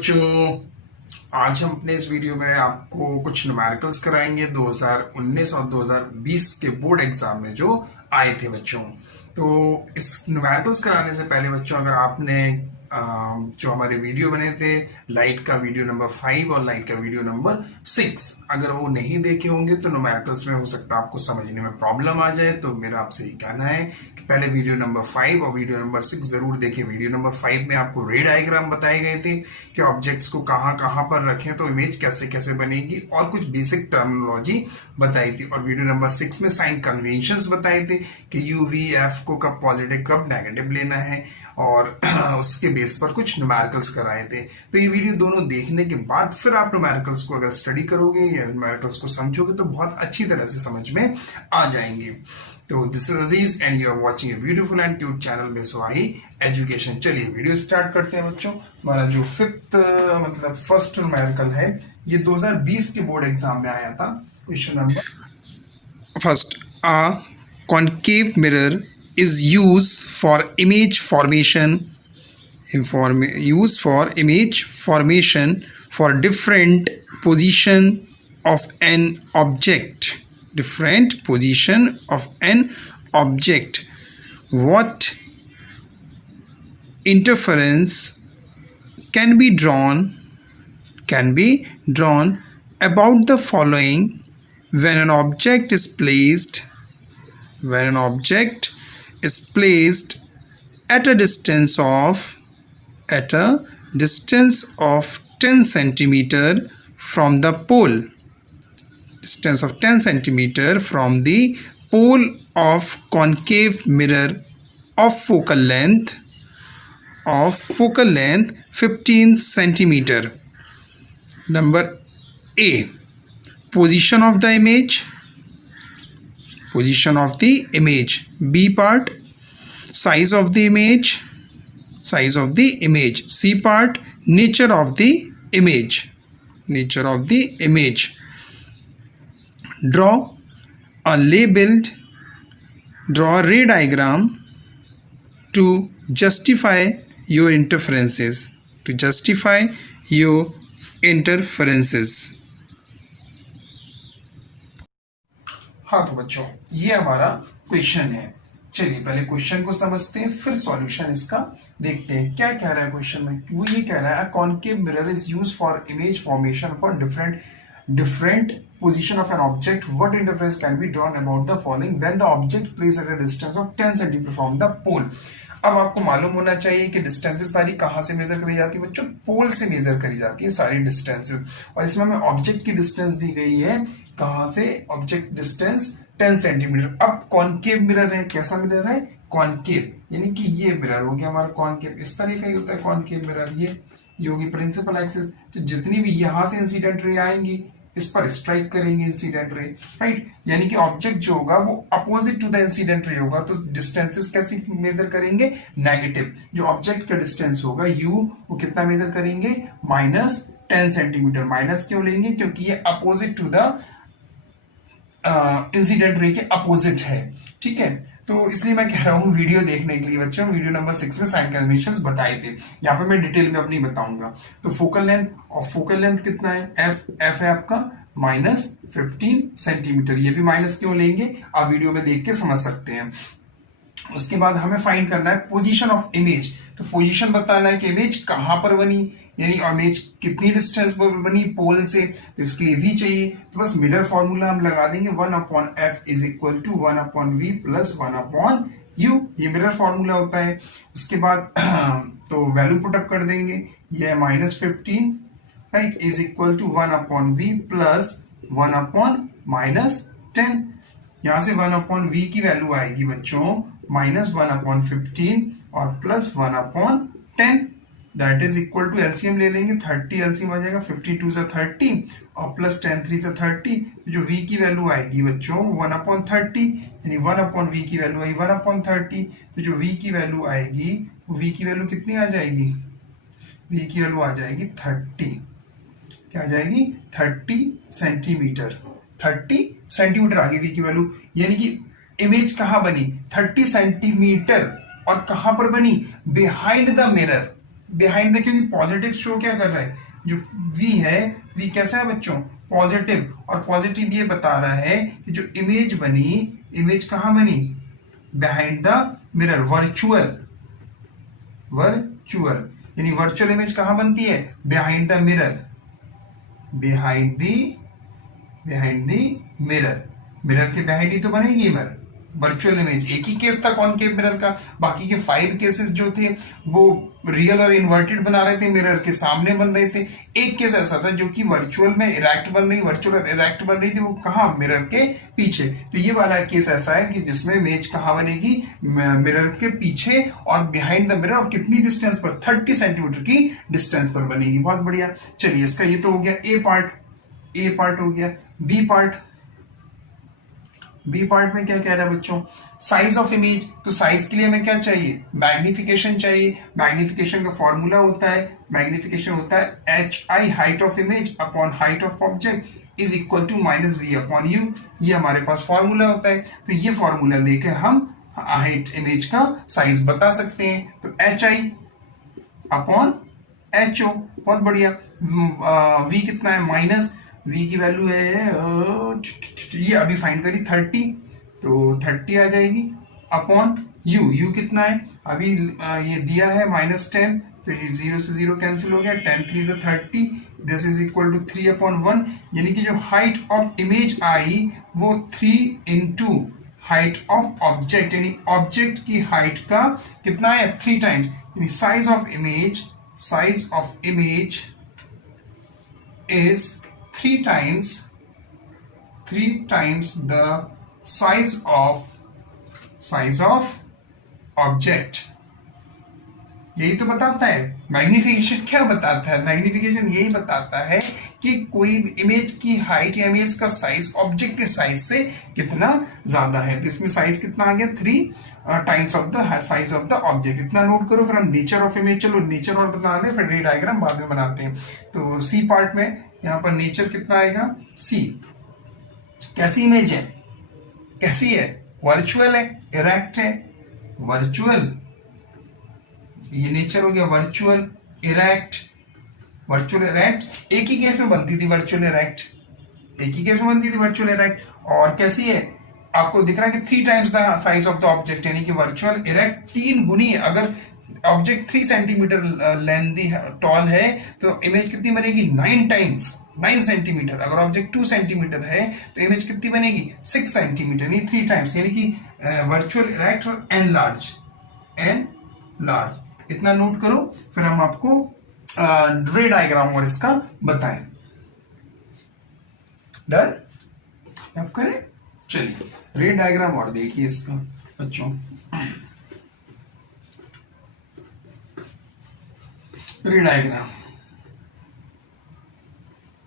बच्चों, आज हम अपने इस वीडियो में आपको कुछ न्यूमेरिकल्स कराएंगे 2019 और 2020 के बोर्ड एग्जाम में जो आए थे बच्चों। तो इस न्यूमेरिकल्स कराने से पहले बच्चों, अगर आपने जो हमारे वीडियो बने थे लाइट का वीडियो नंबर 5 और लाइट का वीडियो नंबर 6, अगर वो नहीं देखे होंगे तो न्यूमेरिकल्स में हो सकता है आपको समझने में प्रॉब्लम आ जाए। तो मेरा आपसे ये कहना है कि पहले वीडियो नंबर 5 और वीडियो नंबर 6 जरूर देखें। वीडियो नंबर 5 में आपको रे डायग्राम बताए गए थे कि ऑब्जेक्ट्स को कहाँ कहाँ पर रखें तो इमेज कैसे कैसे बनेगी, और कुछ बेसिक टर्मिनोलॉजी बताई थी। और वीडियो नंबर 6 में साइन कन्वेंशंस बताए थे कि यू वी एफ को कब पॉजिटिव कब नेगेटिव लेना है, और उसके बेस पर कुछ न्यूमेरिकल्स कराए थे। तो ये वीडियो दोनों देखने के बाद फिर आप न्यूमेरिकल्स को अगर स्टडी करोगे या न्यूमेरिकल्स को समझोगे तो बहुत अच्छी तरह से समझ में आ जाएंगे। तो this is Aziz and you are watching a beautiful and cute channel बेसवाही एजुकेशन। चलिए वीडियो स्टार्ट करते हैं बच्चों। हमारा जो फर्स्ट न्यूमेरिकल है, ये 2020 के बोर्ड एग्जाम में आया था। Question number first, a concave mirror is used for image formation for different position of an object. What interference can be drawn about the following when an object is placed at a distance of 10 centimeter from the pole. Distance of 10 centimeter from the pole of concave mirror of focal length 15 centimeter. Number A, position of the image. B part, size of the image. C part, nature of the image. Draw a ray diagram to justify your interferences. हाँ तो बच्चों, ये हमारा question है। चलिए पहले question को समझते हैं, फिर सॉल्यूशन इसका देखते हैं। क्या कह रहा है क्वेश्चन में? वो ये कह रहा है concave mirror is used for image formation for different position of an object. What interference can be drawn about the following when the object placed at a distance of 10 cm from the pole. अब आपको मालूम होना चाहिए कि distances सारी कहाँ से major करी जाती है बच्चों? पोल से मेजर करी जाती है सारी डिस्टेंसेस। और इसमें हमें ऑब्जेक्ट की डिस्टेंस दी गई है, कहाँ से? Object distance 10 centimetre. अब कॉन्केव मिरर है, कैसा मिरर है? कॉन्केव, यानी कि ये मिरर हो गया हमारा कॉन्केव। इस तरह का ही होता है कॉन्केव मिरर। ये होगी प्रिंसिपल एक्सिस। तो जितनी भी यहां से इंसिडेंट रे आएंगी इस पर स्ट्राइक करेंगे इंसिडेंट रे, राइट। यानी कि ऑब्जेक्ट जो होगा वो opposite to the incident ray होगा। तो डिस्टेंसेस कैसे मेजर करेंगे? नेगेटिव। जो ऑब्जेक्ट का डिस्टेंस होगा यू, वो कितना मेजर करेंगे? -10 सेंटीमीटर। माइनस क्यों लेंगे? क्योंकि ये opposite to the incident ray के अपोजिट है, ठीक है। तो इसलिए मैं कह रहा हूं वीडियो देखने के लिए बच्चों। वीडियो नंबर 6 में साइन कन्वेंशंस बताए थे, यहाँ पे मैं डिटेल में अपनी बताऊंगा। तो फोकल लेंथ कितना है? एफ है आपका -15 सेंटीमीटर। ये भी माइनस क्यों लेंगे आप वीडियो में देख के समझ सकते हैं। उसके बाद हमें फाइंड करना है पोजीशन ऑफ इमेज। तो पोजीशन बताना है कि इमेज कहां पर बनी, यानी इमेज कितनी डिस्टेंस पर बनी पोल से। तो इसके लिए v चाहिए, तो बस मिरर फॉर्मूला हम लगा देंगे 1/f is equal to 1/v plus 1/u। ये मिरर फॉर्मूला होता है। उसके बाद तो वैल्यू पुटअप कर देंगे, ये -15 right is equal to 1/v plus 1/-10। यहां से 1/v की वैल्यू आएगी बच्चों -1/15 और plus 1/10। That is equal to LCM ले लेंगे, 30 एलसीएम आ जाएगा, 52 से 30 और प्लस 10 3 से 30। जो v की वैल्यू आएगी बच्चों 1/30, यानी 1/v की वैल्यू आई 1/30। तो जो v की वैल्यू आएगी, v की वैल्यू कितनी आ जाएगी? v की वैल्यू आ जाएगी 30। क्या आ जाएगी? 30 सेंटीमीटर। 30 सेंटीमीटर आ गई v की वैल्यू। यानी कि इमेज कहां बनी? 30 सेंटीमीटर। और कहां पर बनी? Behind the mirror. Behind the, क्योंकि पॉजिटिव शो क्या कर रहा है, जो वी है, वी कैसा है बच्चों, पॉजिटिव, और पॉजिटिव ये बता रहा है कि जो इमेज बनी, इमेज कहाँ बनी, behind the mirror, virtual, virtual यानी वर्चुअल इमेज कहाँ बनती है, behind the mirror, behind the mirror, mirror के बिहाइंड ही तो बनेगी मिरर, वर्चुअल इमेज। एक ही केस था कॉनकेव मिरर का, बाकी के 5 केसेस जो थे वो रियल और इन्वर्टेड बना रहे थे, मिरर के सामने बन रहे थे। एक केस ऐसा था जो कि वर्चुअल में इरेक्ट बन रही, वर्चुअल और इरेक्ट बन रही थी, वो कहाँ, मिरर के पीछे। तो ये वाला केस ऐसा है कि जिसमें इमेज कहाँ बनेगी, मिरर के पीछे और बिहाइंड द मिरर, और कितनी डिस्टेंस पर, 30 सेंटीमीटर की डिस्टेंस पर बनेगी। बहुत बढ़िया। चलिए इसका ये तो हो गया ए पार्ट हो गया। बी पार्ट में क्या कह रहा है बच्चों, साइज ऑफ इमेज। तो साइज के लिए हमें क्या चाहिए, मैग्निफिकेशन चाहिए। मैग्निफिकेशन का फॉर्मूला होता है, मैग्निफिकेशन होता है HI, height of image upon height of object is equal to minus V upon U। ये हमारे पास फॉर्मूला होता है। तो ये फॉर्मूला लेकर हम हाइट इमेज का साइज बता सकते हैं। तो HI अपॉन HO। बहुत बढ़िया। V कितना है, माइनस V की वैल्यू है ये अभी फाइंड करी 30, तो 30 आ जाएगी, अपॉन U कितना है, अभी ये दिया है -10, तो ये 0 से 0 कैंसिल हो गया, 10 3 से 30, दिस इज इक्वल टू 3/1, यानी कि जो हाइट ऑफ इमेज आई वो 3 इंटू हाइट ऑफ ऑब्जेक्ट, यानी ऑब्जेक्ट की हाइट का कितना है, 3 टाइम्स, यानी size of image is 3 times the size of object। यही तो बताता है मैग्निफिकेशन। क्या बताता है मैग्निफिकेशन, यही बताता है कि कोई इमेज की हाइट या इमेज का साइज ऑब्जेक्ट के साइज से कितना ज्यादा है। तो इसमें साइज कितना आ गया, 3 times of the size of the object. इतना नोट करो। फिर हम नेचर ऑफ इमेज, चलो नेचर और बता दें, फिर रे डायग्राम बाद में बनाते हैं। तो सी पार्ट में यहाँ पर नेचर कितना आएगा, सी। कैसी इमेज है, कैसी है, वर्चुअल है, इरेक्ट है, वर्चुअल, ये नेचर हो गया, वर्चुअल इरेक्ट, एक ही केस में बनती थी वर्चुअल इरेक्ट, और कैसी है, आपको दिख रहा है कि 3 times the size of the object, यानी कि वर्चुअल इरेक्ट 3 गुनी है। अगर ऑब्जेक्ट 3 सेंटीमीटर लेंथी टॉल है तो इमेज कितनी बनेगी, 9 सेंटीमीटर। अगर ऑब्जेक्ट 2 सेंटीमीटर है तो इमेज कितनी बनेगी, 6 सेंटीमीटर, यानी 3 टाइम्स, यानी कि वर्चुअल इरेक्ट और एन लार्ज। इतना नोट करो। फिर हम आपको रे डायग्राम और इसका बताएं। डन, अब करें। चलिए रे डायग्राम और देखिए इसका बच्चों। रे डायग्राम,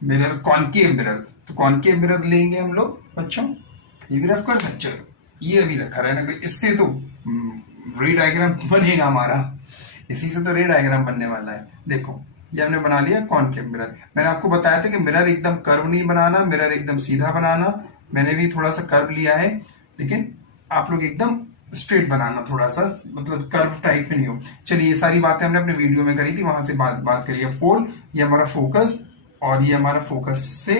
मिरर, कॉनकेव मिरर, तो कॉनकेव मिरर लेंगे हम लोग बच्चों। ये भी रफ कर दें, चलो ये अभी रखा रहना, तो इससे तो रे डायग्राम बनेगा हमारा, इसी से तो रे डायग्राम बनने वाला है। देखो ये हमने बना लिया कॉनकेव मिरर। मैंने आपको बताया था कि मिरर एकदम कर्व नहीं बनाना, मिरर एकदम सीधा बनाना। मैंने भी थोड़ा सा कर्व लिया है, लेकिन आप लोग एकदम स्ट्रेट बनाना, थोड़ा सा मतलब कर्व टाइप में नहीं हो। चलिए ये सारी बातें हमने अपने वीडियो में करी थी, वहां से बात करिए। पोल, ये हमारा फोकस, और ये हमारा फोकस से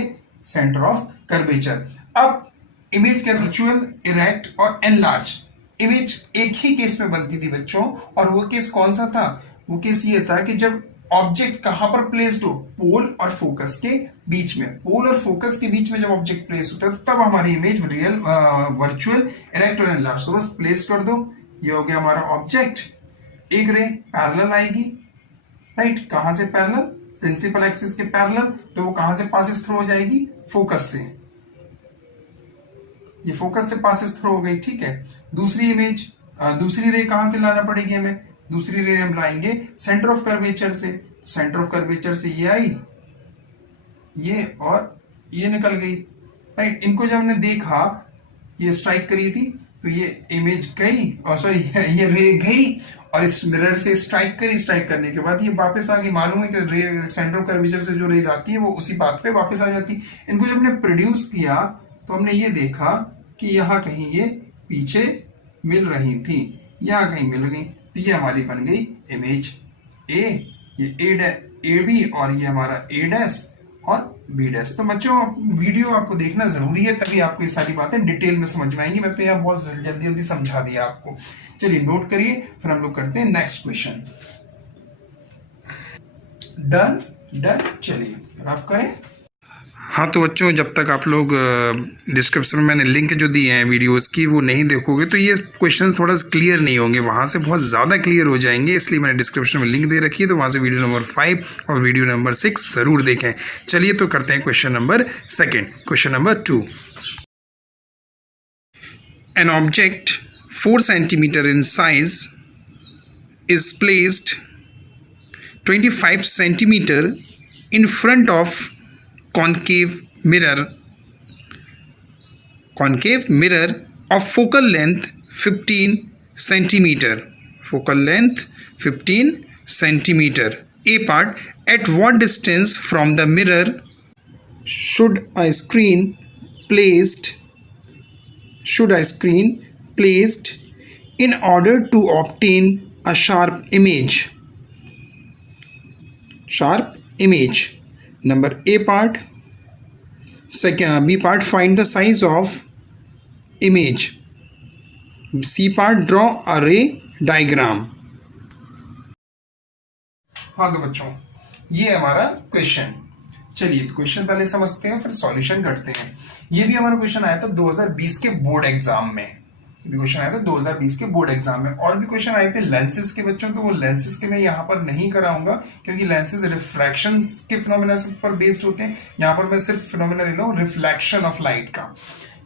सेंटर ऑफ कर्वेचर। अब इमेज कैसे, वर्चुअल, इरेक्ट और एनलार्ज। इमेज एक ही केस में बनती थी बच्चों, और वो केस कौन सा था, वो केस ये था कि जब ऑब्जेक्ट कहां पर प्लेस्ड हो, पोल और फोकस के बीच में, पोल और फोकस के बीच में जब ऑब्जेक्ट प्लेस होता है तब हमारी इमेज रियल, वर्चुअल, इरेक्ट और एनलार्ज। तो बस प्लेस कर दो, ये हो गया हमारा ऑब्जेक्ट। एक रे पैरेलल आएगी, राइट, कहां से पैरेलल, प्रिंसिपल एक्सिस के पैरेलल, तो वो कहां से पासेस थ्रू हो जाएगी, फोकस से, ये फोकस से पासेस थ्रू हो गई, ठीक है। दूसरी इमेज, दूसरी रे कहां से लाना पड़ेगी हमें, दूसरी रे हम लाएंगे सेंटर ऑफ कर्वेचर से। सेंटर ऑफ कर्वेचर से ये आई, ये और ये निकल गई, राइट। इनको जब हमने देखा, ये स्ट्राइक करी थी, तो ये इमेज गई, और सॉरी ये रे गई और इस मिरर से स्ट्राइक करी। स्ट्राइक करने के बाद ये वापस आ गई। मालूम है कि रे सेंटर ऑफ कर्वेचर से जो रे जाती है वो उसी पाथ पे वापस आ जाती। इनको जब हमने प्रोड्यूस किया तो हमने ये देखा कि यहाँ कहीं ये पीछे मिल रही थी, यहाँ कहीं मिल गई, तो ये हमारी बन गई इमेज ए ये ए बी और ये हमारा ए डैश और बी डैश। तो बच्चों वीडियो आपको देखना जरूरी है, तभी आपको ये सारी बातें डिटेल में समझ में आएंगी। मैं तो यहाँ बहुत जल्दी जल्दी समझा दिया आपको। चलिए नोट करिए, फिर हम लोग करते हैं नेक्स्ट क्वेश्चन। डन डन, चलिए रफ करें। हाँ तो बच्चों, जब तक आप लोग डिस्क्रिप्शन में मैंने लिंक जो दिए हैं वीडियोस की वो नहीं देखोगे तो ये क्वेश्चंस थोड़ा क्लियर नहीं होंगे, वहाँ से बहुत ज़्यादा क्लियर हो जाएंगे। इसलिए मैंने डिस्क्रिप्शन में लिंक दे रखी है, तो वहाँ से वीडियो नंबर 5 और वीडियो नंबर 6 ज़रूर देखें। चलिए तो करते हैं question number 2। Question number 2, an object 4 centimetre in size is placed 25 centimetre in front of concave mirror of focal length 15 centimeter. Focal length 15 centimeter. A part, at what distance from the mirror should a screen placed in order to obtain a sharp image? Number A part. Second, B part, find the size of image. C part, draw a ray diagram. हाँ तो बच्चों, ये हमारा question. चलिए तो question पहले समझते हैं, फिर सॉल्यूशन करते हैं। ये भी हमारा क्वेश्चन आया था 2020 के बोर्ड एग्जाम में। क्वेश्चन आया था 2020 के बोर्ड एग्जाम में। और भी क्वेश्चन आए थे लेंसेज के बच्चों, तो वो लेंसेज के मैं यहाँ पर नहीं कराऊंगा, क्योंकि लेंसेज रिफ्रैक्शन के फिनोमेना पर बेस्ड होते हैं। यहाँ पर मैं सिर्फ फिनोमेना ले रहा हूँ रिफ्लेक्शन ऑफ लाइट का।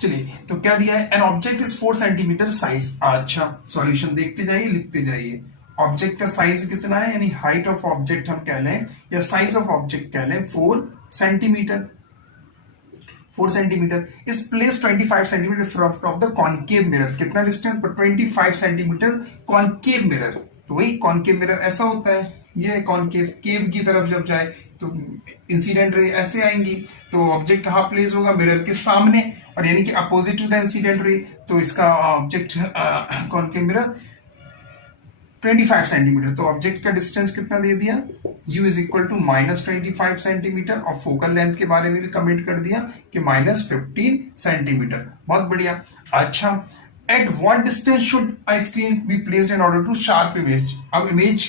चलिए तो क्या दिया है, an object is 4 centimetre size. अच्छा, सॉल्यूशन देखते जाइए, लिखते जाइए। ऑब्जेक्ट का साइज कितना है, यानी हाइट ऑफ ऑब्जेक्ट हम कह लें या साइज ऑफ ऑब्जेक्ट कह लें 4 centimetre. 4 centimetre is place 25 centimetre front of the concave mirror. कितना डिस्टेंस पर 25 सेंटीमीटर कॉनकेव मिरर। तो वही कॉनकेव मिरर ऐसा होता है, ये कॉनकेव केव की तरफ जब जाए तो इंसिडेंट रे ऐसे आएंगी। तो ऑब्जेक्ट कहाँ प्लेस होगा, मिरर के सामने, और यानी कि opposite to the incident ray. तो इसका ऑब्जेक्ट कॉनकेव मिरर 25 सेंटीमीटर। तो ऑब्जेक्ट का डिस्टेंस कितना दे दिया, u is equal to -25 centimetre, और फोकल लेंथ के बारे में भी कमेंट कर दिया कि -15 सेंटीमीटर। बहुत बढ़िया। अच्छा, at what distance should a screen be placed in order to sharp image. अब इमेज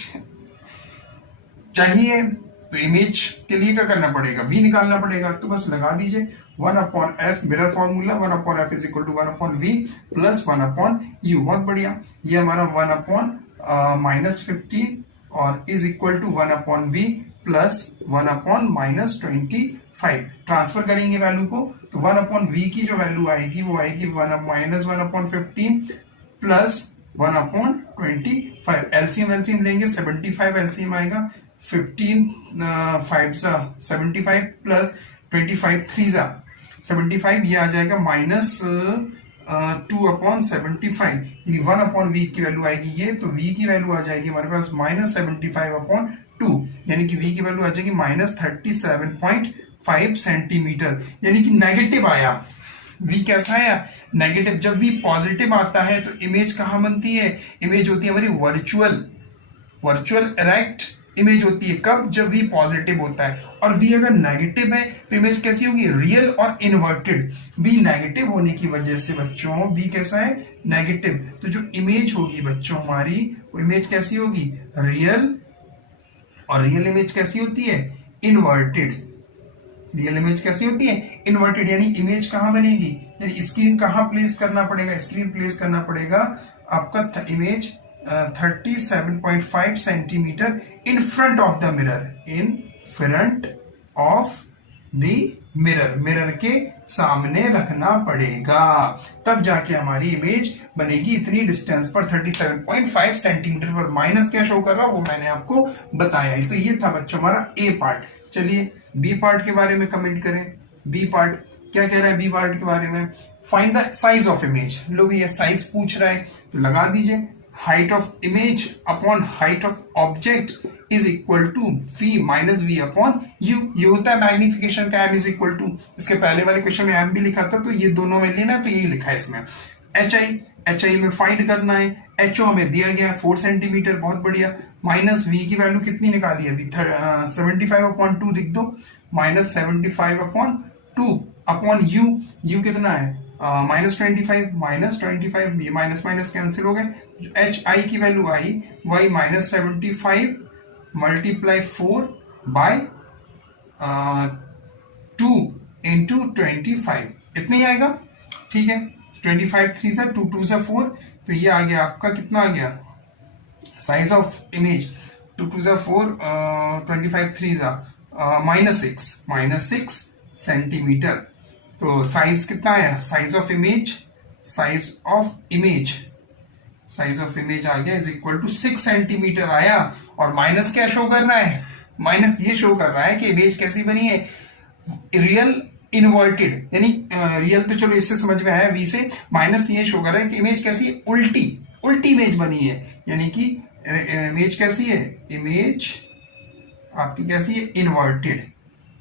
चाहिए, तो इमेज के लिए क्या करना पड़ेगा, v निकालना पड़ेगा। तो बस लगा दीजिए 1/f, mirror formula 1/f is equal to 1/v plus 1/u। बहुत बढ़िया। ये हमारा 1/-15 और is equal to 1/v plus 1/-25। Transfer करेंगे वैल्यू को, तो 1/v की जो वैल्यू आएगी वो आएगी -1/15 प्लस 1/25। एलसीएम लेंगे, 75 एलसीएम आएगा। 15 5 75 प्लस 25 3 75, ये आ जाएगा -2/75, यानी 1/v की वैल्यू आएगी ये। तो v की वैल्यू आ जाएगी हमारे पास -75/2, यानी कि v की वैल्यू आ जाएगी -37.5 सेंटीमीटर, यानी कि नेगेटिव आया। v कैसा आया, नेगेटिव। जब v पॉजिटिव आता है तो इमेज कहाँ बनती है, इमेज होती है हमारी वर्चुअल इरेक्ट इमेज होती है। कब, जब v पॉजिटिव होता है। और v अगर नेगेटिव है तो इमेज कैसी होगी, रियल और इन्वर्टेड। v नेगेटिव होने की वजह से बच्चों v कैसा है, नेगेटिव। तो जो इमेज होगी बच्चों हमारी, वो इमेज कैसी होगी, रियल। और रियल इमेज कैसी होती है, इन्वर्टेड। रियल इमेज कैसी होती है, इन्वर्टेड। यानी इमेज कहाँ बनेगी, यानी स्क्रीन कहाँ प्लेस करना पड़ेगा, स्क्रीन प्लेस करना पड़ेगा आपका image 37.5 centimetre in front of the mirror, in front of the mirror, mirror के सामने रखना पड़ेगा, तब जाके हमारी इमेज बनेगी इतनी डिस्टेंस पर 37.5 सेंटीमीटर पर। माइनस क्या शो कर रहा है वो मैंने आपको बताया। तो ये था बच्चों हमारा ए पार्ट। चलिए बी पार्ट के बारे में कमेंट करें। बी पार्ट क्या कह रहा है, बी पार्ट के बारे में, find the size of image. लो भैया साइज पूछ रहा है, तो लगा दीजिए height of image upon height of object is equal to v minus v upon u। ये होता है मैग्निफिकेशन का m is equal to, इसके पहले वाले क्वेश्चन में m भी लिखा था, तो ये दोनों में लेना, तो यही लिखा है इसमें। एच आई में फाइंड करना है, एच ओ हमें दिया गया है 4 सेंटीमीटर, बहुत बढ़िया। माइनस वी की वैल्यू कितनी निकाली अभी 75/2 लिख दो, -75/2 अपॉन यू, यू कितना है -25, ये माइनस माइनस कैंसिल हो गए। एच आई की वैल्यू आई वाई -75 मल्टीप्लाई 4/2 इंटू 25, इतना ही आएगा, ठीक है। 25 3 से 2 2 से 4, तो ये आ गया आपका, कितना आ गया साइज ऑफ इमेज, 2 2 से 4, 25 3 से -6 सेंटीमीटर। तो साइज कितना आया, साइज ऑफ इमेज आ गया इज इक्वल टू 6 सेंटीमीटर आया। और माइनस क्या शो कर रहा है, माइनस ये शो कर रहा है कि इमेज कैसी बनी है, रियल इनवर्टेड, यानी रियल तो चलो इससे समझ में आया, वी से माइनस ये शो कर रहा है कि इमेज कैसी है, उल्टी इमेज बनी है, यानी कि इमेज कैसी है, इमेज आपकी कैसी है,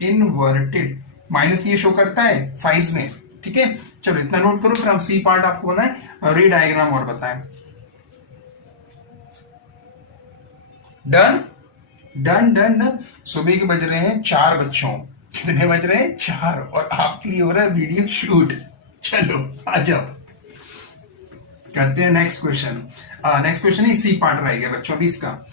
इनवर्टेड। माइनस ये शो करता है साइज में, ठीक है। चलो इतना नोट करो, फिर हम सी पार्ट आपको बनाए, रे डायग्राम और बताएं। Done done done done. सुबह के बज रहे हैं 4 बच्चों, कितने बज रहे हैं 4, और आपके लिए हो रहा है वीडियो शूट। चलो आ जाओ, करते हैं नेक्स्ट क्वेश्चन। नेक्स्ट क्वेश्चन ही सी पार्ट रह गया बच्चों अभी इसका।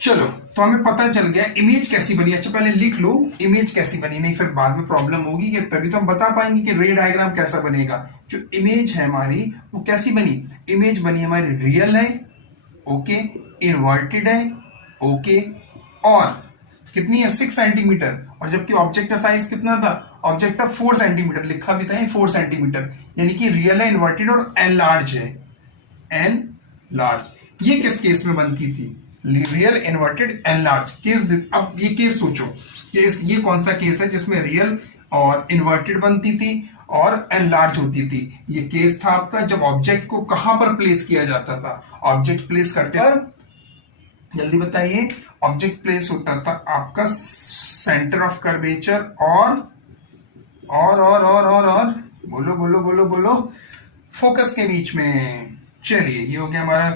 चलो, तो हमें पता चल गया इमेज कैसी बनी। अच्छा पहले लिख लो इमेज कैसी बनी, नहीं फिर बाद में प्रॉब्लम होगी, कि तभी तो हम बता पाएंगे कि रे डायग्राम कैसा बनेगा। जो इमेज है हमारी वो कैसी बनी, इमेज बनी हमारी रियल है, ओके, इनवर्टेड है, ओके, और कितनी है 6 सेंटीमीटर, और जबकि ऑब्जेक्ट का साइज कितना था, ऑब्जेक्ट था 4 सेंटीमीटर, लिखा भी था 4 सेंटीमीटर, यानी कि रियल है, इनवर्टेड और एन लार्ज है, एन लार्ज। ये किस केस में बनती थी, real inverted an large case. अब ये केस सोचो, केस ये कौन सा केस है जिसमें रियल और इन्वर्टेड बनती थी और एन लार्ज होती थी। ये केस था आपका जब ऑब्जेक्ट को कहां पर प्लेस किया जाता था, ऑब्जेक्ट प्लेस करते पर, जल्दी बताइए, ऑब्जेक्ट प्लेस होता था आपका सेंटर ऑफ कर्वेचर और बोलो बोलो बोलो बोलो फोकस के बीच में। चलिए ये हो गया हमारा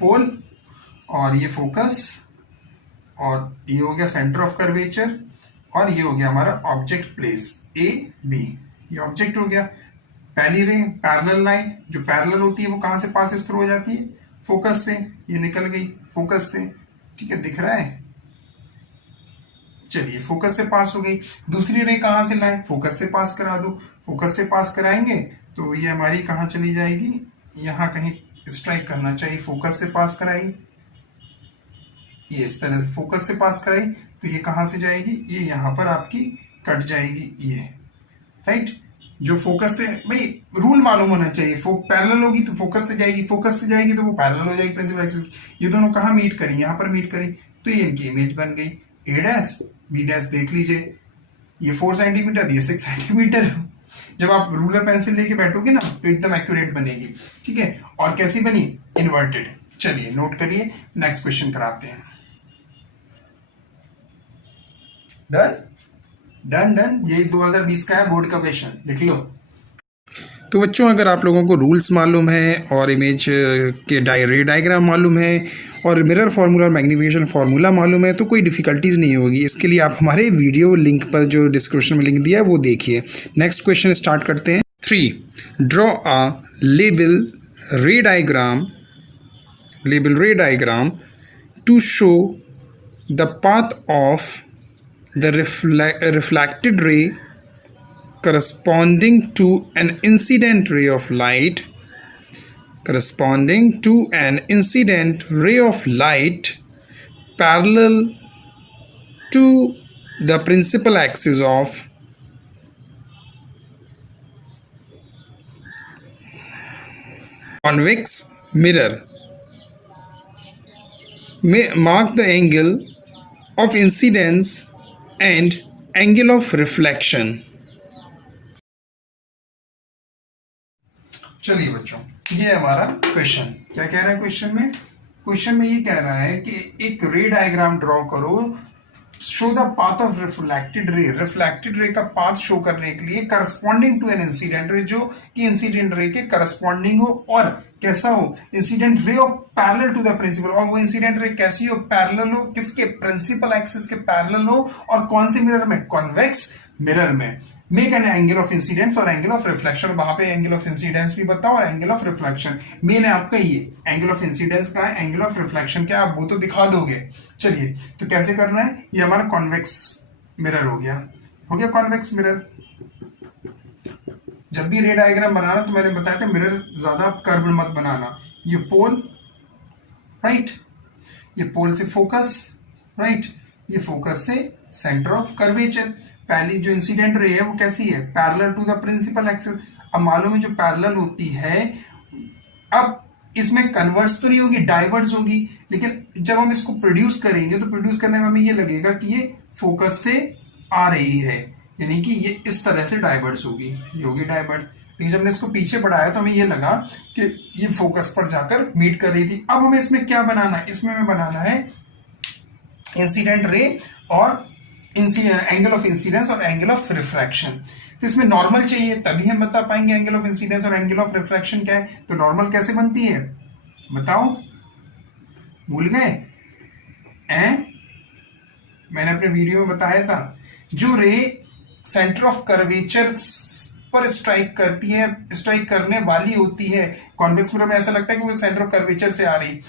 पोल, और ये फोकस, और ये हो गया सेंटर ऑफ कर्वेचर, और ये हो गया हमारा ऑब्जेक्ट प्लेस ए बी। ये ऑब्जेक्ट हो गया। पहली रे पैरेलल लाइन जो पैरेलल होती है वो कहां से पास थ्रू हो जाती है, फोकस से, ये निकल गई फोकस से, ठीक है, दिख रहा है। चलिए फोकस से पास हो गई। दूसरी रे कहां से लाए, फोकस से पास करा दो, फोकस से पास कराएंगे तो ये हमारी कहां चली जाएगी, यहां कहीं स्ट्राइक करना चाहिए, फोकस से पास कराई, ये इस तरह से फोकस से पास कराई तो ये कहां से जाएगी, ये यहां पर आपकी कट जाएगी, ये राइट। जो फोकस से, भाई रूल मालूम होना चाहिए, पैरेलल होगी तो फोकस से जाएगी, फोकस से जाएगी तो वो पैरेलल हो जाएगी प्रिंसिपल एक्सिस। ये दोनों कहां मीट करी, यहां पर मीट करी, तो ये इनकी इमेज बन गई। ए डैश बी डैश देख लीजिए, ये 4 सेंटीमीटर, ये 6 सेंटीमीटर। जब आप रूलर पेंसिल लेके बैठोगे ना तो एकदम एक्यूरेट बनेगी, ठीक है। और कैसी बनी, इन्वर्टेड। चलिए नोट करिए, नेक्स्ट क्वेश्चन कराते हैं। Done done done. ये 2020 का है बोर्ड का क्वेश्चन, लिख लो। तो बच्चों अगर आप लोगों को रूल्स मालूम है और इमेज के रे डायग्राम मालूम है और मिरर फार्मूला और मैग्नीफिकेशन फार्मूला मालूम है तो कोई डिफ़िकल्टीज़ नहीं होगी। इसके लिए आप हमारे वीडियो लिंक पर जो डिस्क्रिप्शन में लिंक दिया है वो देखिए। नेक्स्ट क्वेश्चन स्टार्ट करते हैं। 3. Draw a label ray diagram to show the path of the reflected ray corresponding to an incident ray of light parallel to the principal axis of convex mirror. Mark the angle of incidence and angle of reflection. चलिए बच्चों, ये है हमारा question. क्या कह रहा है question में ये कह रहा है कि एक रे डायग्राम ड्रॉ करो show the path of reflected ray का पाथ शो करने के लिए corresponding to an incident ray, जो कि इंसिडेंट रे के करस्पॉन्डिंग हो और कैसा हो, incident ray of parallel to the principal, और वो इंसिडेंट रे कैसी हो, पैरेलल हो, किसके, प्रिंसिपल एक्सिस के पैरेलल हो, और कौन से मिरर में, कॉन्वेक्स मिरर में। Make an angle of incidence और एंगल ऑफ रिफ्लेक्शन, वहां पे एंगल ऑफ इंसिडेंस भी बताओ और एंगल ऑफ रिफ्लेक्शन। मेन है आपका ये एंगल ऑफ इंसिडेंस का है, एंगल ऑफ रिफ्लेक्शन क्या, आप वो तो दिखा दोगे। चलिए तो कैसे करना है, ये हमारा कॉन्वेक्स मिरर हो गया कॉन्वेक्स मिरर। जब भी रे डायग्राम बनाना तो मैंने बताया था मिरर ज्यादा कर्व मत बनाना, ये पोल राइट, ये पोल से फोकस राइट, ये फोकस से सेंटर ऑफ कर्वेचर। पहली जो इंसिडेंट रे है वो कैसी है, parallel to the principal axis. अब मालूम है जो पैरेलल होती है, अब इसमें कन्वर्स तो नहीं होगी, डाइवर्स होगी, लेकिन जब हम इसको प्रोड्यूस करेंगे तो प्रोड्यूस करने में हमें ये लगेगा कि ये फोकस से आ रही है, यानी कि ये इस तरह से डाइवर्स होगी, ये होगी डाइवर्स। लेकिन जब हमने इसको पीछे बढ़ाया तो हमें ये लगा कि ये फोकस पर जाकर मीट कर रही थी। अब हमें इसमें क्या बनाना है, इसमें हमें बनाना है इंसिडेंट रे और एंगल ऑफ इंसिडेंस और एंगल ऑफ रिफ्रैक्शन। तो इसमें नॉर्मल चाहिए तभी हम बता पाएंगे एंगल ऑफ इंसिडेंस और एंगल ऑफ रिफ्रैक्शन क्या है। तो नॉर्मल कैसे बनती है बताओ, भूल गए मैंने अपने वीडियो में बताया था, जो रे सेंटर ऑफ कर्वेचर पर स्ट्राइक करती है, स्ट्राइक करने वाली होती है, कॉन्वेक्स मिरर में ऐसा लगता है कि वो सेंटर ऑफ कर्वेचर से आ रही,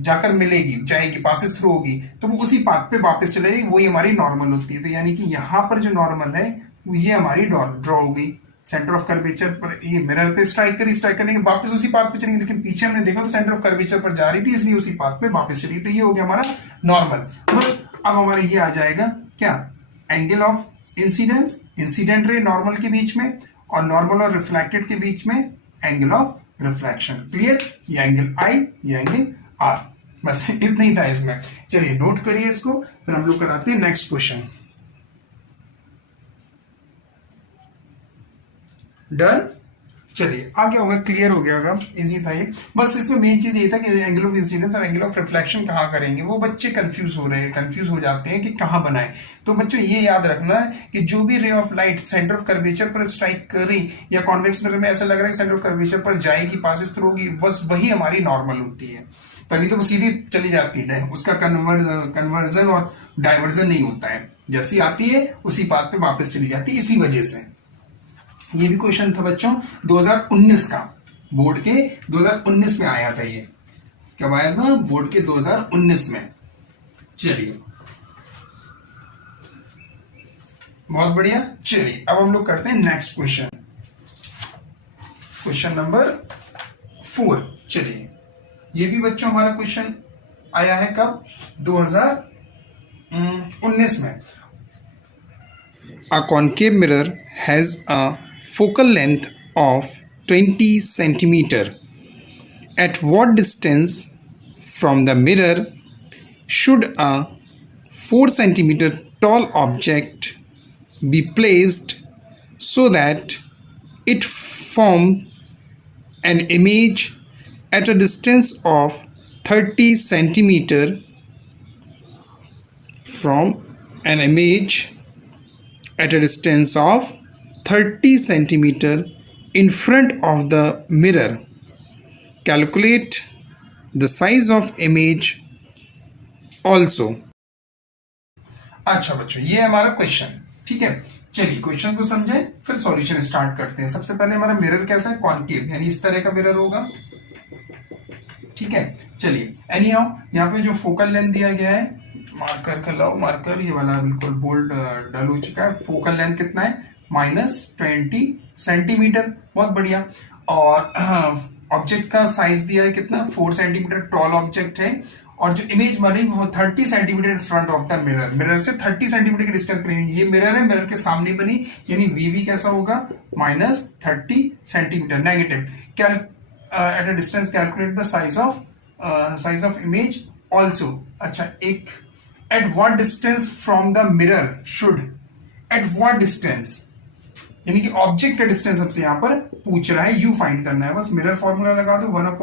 जाकर मिलेगी, जाएगी, पासेस थ्रू होगी, तो वो उसी पाथ पे वापस चलेगी, वही हमारी नॉर्मल होती है। तो यानी कि यहाँ पर जो नॉर्मल है वो ये हमारी ड्रॉ होगी, सेंटर ऑफ कर्वेचर पर ये मिरर पे स्ट्राइक करने के वापस उसी पाथ पे चलेगी, लेकिन पीछे हमने देखा तो सेंटर ऑफ कर्वेचर पर जा रही थी, इसलिए उसी पाथ पे वापस चलेगी। तो ये हो गया हमारा नॉर्मल। बस अब हमारा ये आ जाएगा क्या, angle of incidence, incident ray normal के बीच में, और नॉर्मल और रिफ्लेक्टेड के बीच में एंगल ऑफ रिफ्लेक्शन। क्लियर, ये एंगल आई, ये एंगल आर, बस इतना ही था इसमें। चलिए नोट करिए इसको, फिर हम लोग कराते हैं नेक्स्ट क्वेश्चन। डन, चलिए आगे होगा, क्लियर हो गया होगा, इजी था ये। बस इसमें मेन चीज ये था कि एंगल ऑफ इंसिडेंस और एंगल ऑफ रिफ्लेक्शन कहाँ करेंगे, वो बच्चे कंफ्यूज हो जाते हैं कि कहाँ बनाए। तो बच्चों ये याद रखना है कि जो भी ray of light centre of curvature पर स्ट्राइक करी या कॉन्वेक्स मिरर में ऐसा लग रहा है सेंटर ऑफ कर्वेचर पर जाएगी, पासेस थ्रू होगी, बस वही हमारी नॉर्मल होती है, तभी तो वो सीधी चली जाती है, उसका कन्वर्जन और डाइवर्जन नहीं होता है, जैसी आती है उसी पाथ पे वापस चली जाती है। इसी वजह से ये भी क्वेश्चन था बच्चों 2019 का, बोर्ड के 2019 में आया था, ये कब आया था, बोर्ड के 2019 में। चलिए बहुत बढ़िया, चलिए अब हम लोग करते हैं नेक्स्ट क्वेश्चन, क्वेश्चन नंबर 4। चलिए ये भी बच्चों हमारा क्वेश्चन आया है कब, 2019 में। A concave mirror has a focal length of 20 centimeter. At what distance from the mirror should a 4 centimeter tall object be placed so that it forms an image at a distance of 30 centimeter from an image at a distance of 30 centimeter in front of the mirror. Calculate the size of image also. अच्छा बच्चों ये हमारा question, ठीक है। चलिए question को समझें फिर सॉल्यूशन स्टार्ट करते हैं। सबसे पहले हमारा मिरर कैसा है, कॉन्केव, यानी इस तरह का मिरर होगा, ठीक है। चलिए एनी हाउ यहाँ पे जो फोकल लेंथ दिया गया है, मार्कर कर लो, मार्कर ये वाला बिल्कुल बोल्ड डल हो चुका है। फोकल लेंथ कितना है, -20 सेंटीमीटर, बहुत बढ़िया। और ऑब्जेक्ट का साइज दिया है कितना, 4 सेंटीमीटर टॉल ऑब्जेक्ट है, और जो इमेज बनी वो 30 centimetre in front of the mirror, mirror से 30 सेंटीमीटर की डिस्टेंस पर ये मिरर है, मिरर के सामने बनी, यानी वीवी कैसा होगा, -30 centimetre negative. At a distance calculate the size of image also. अच्छा एक eight what distance from the mirror should, eight what distance, यानी कि ऑब्जेक्ट का डिस्टेंस हमसे यहां पर पूछ रहा है, यू फाइंड करना है। बस मिरर फॉर्मूला लगा दो, 1/f =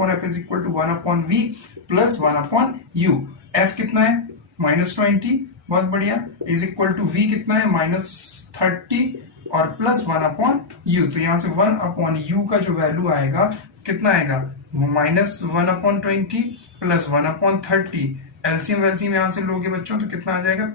1/v + 1/u। f कितना है, -20, बहुत बढ़िया। इज इक्वल टू वी कितना है -30 और प्लस 1/u। तो यहाँ से 1/u का जो वैल्यू आएगा कितना आएगा -1/20 प्लस 1/30। एलसीएम वेलसीएम यहाँ से लोगे बच्चों तो कितना आ जाएगा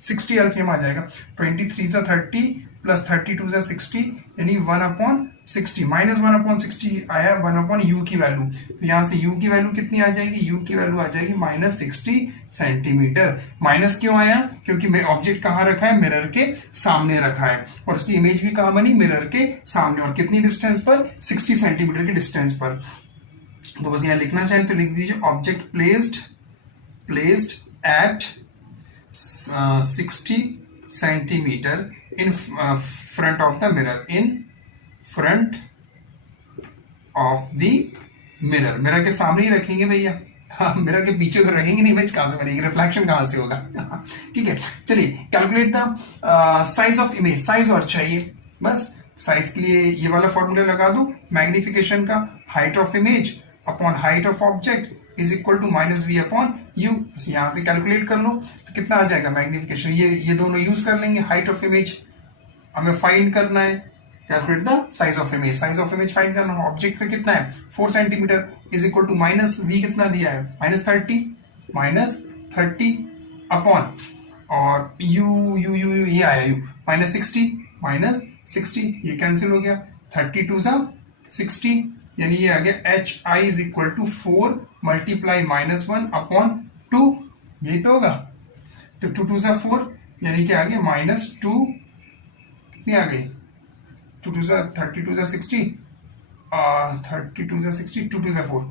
60 एलसीएम आ जाएगा। 23 सा 30 प्लस 32 सा 60 यानी 1/60 -1/60 आया 1/u की वैल्यू। तो यहाँ से u की वैल्यू कितनी आ जाएगी, u की वैल्यू आ जाएगी -60 सेंटीमीटर। माइनस क्यों आया, क्योंकि ऑब्जेक्ट कहाँ रखा है, मिरर के सामने रखा है और उसकी इमेज भी कहाँ बनी, मिरर के सामने। और कितनी डिस्टेंस पर, 60 सेंटीमीटर की डिस्टेंस पर। तो बस यहाँ लिखना चाहें तो लिख दीजिए object placed at 60 centimetre in front of the mirror, in front of the mirror। Mirror के सामने ही रखेंगे भैया, हाँ मिरर के पीछे तो रखेंगे नहीं, इमेज कहां से बनेगी, रिफ्लेक्शन कहां से होगा। ठीक है, चलिए calculate the size of image. Size और चाहिए, बस साइज के लिए ये वाला फॉर्मूला लगा दो मैग्निफिकेशन का, height of image upon height of object is equal to -v/u। यहां से कैलकुलेट कर लो तो कितना आ जाएगा मैग्निफिकेशन, ये दोनों यूज कर लेंगे। हाइट ऑफ इमेज हमें फाइंड करना है, calculate the size of image. Size of image find करना है, ऑब्जेक्ट का कितना है 4 centimetre is equal to -v कितना दिया है -30 अपॉन और u ये आया u -60 ये कैंसिल हो गया, 32 सा 60 यानी ये आ गया hi is equal to 4 multiply -1 upon 2, यही तो होगा। तो 2 2 सा 4 यानी कि आ गया -2, कितनी आ गई 2 2 सा 32 सा 60 32 सा 60 2 2 सा 4।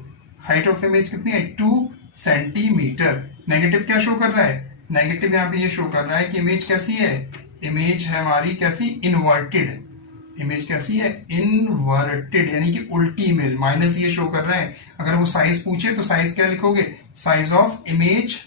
हाइट ऑफ इमेज कितनी है 2 सेंटीमीटर। नेगेटिव क्या शो कर रहा है, नेगेटिव यहाँ पे ये शो कर रहा है कि इमेज कैसी है, इमेज है हमारी कैसी, इन्वर्टेड। इमेज कैसी है, इन्वर्टेड यानी कि उल्टी इमेज। माइनस ये शो कर रहा है। अगर वो साइज पूछे तो साइज क्या लिखोगे, size of image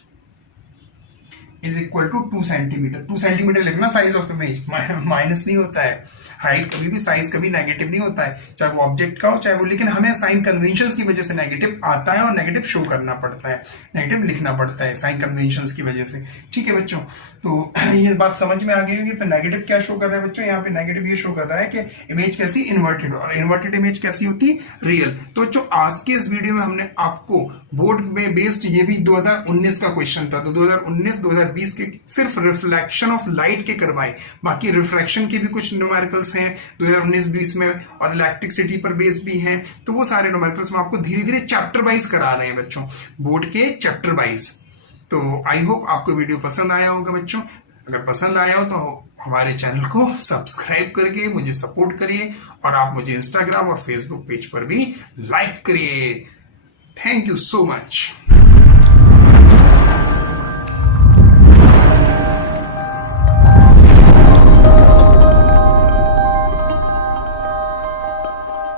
is equal to 2 centimetre. 2 centimetre लिखना साइज ऑफ इमेज, माइनस नहीं होता है। हाइट कभी भी, साइज कभी नेगेटिव नहीं होता है, चाहे वो ऑब्जेक्ट का हो चाहे वो, लेकिन हमें साइन कन्वेंशंस की वजह से नेगेटिव आता है और नेगेटिव शो करना पड़ता है, नेगेटिव लिखना पड़ता है साइन कन्वेंशंस की वजह से। ठीक है बच्चों, तो ये बात समझ में आ गई होगी। तो नेगेटिव क्या शो कर रहा है बच्चों, यहाँ पे नेगेटिव ये शो कर रहा है कि इमेज कैसी, इन्वर्टेड। और इन्वर्टेड इमेज कैसी होती, रियल। तो बच्चों आज के इस वीडियो में हमने आपको बोर्ड में बेस्ड, ये भी 2019 का क्वेश्चन था, तो 2019-2020 के सिर्फ रिफ्लेक्शन ऑफ लाइट के करवाए, बाकी रिफ्रैक्शन के भी कुछ न्यूमेरिकल्स हैं 2019-20 में और इलेक्ट्रिसिटी पर बेस्ड भी हैं। तो वो सारे न्यूमेरिकल्स हम आपको धीरे धीरे चैप्टर वाइज करा रहे हैं बच्चों, बोर्ड के चैप्टर वाइज। तो आई होप आपको वीडियो पसंद आया होगा बच्चों। अगर पसंद आया हो तो हमारे चैनल को सब्सक्राइब करके मुझे सपोर्ट करिए और आप मुझे इंस्टाग्राम और फेसबुक पेज पर भी लाइक करिए। Thank you so much.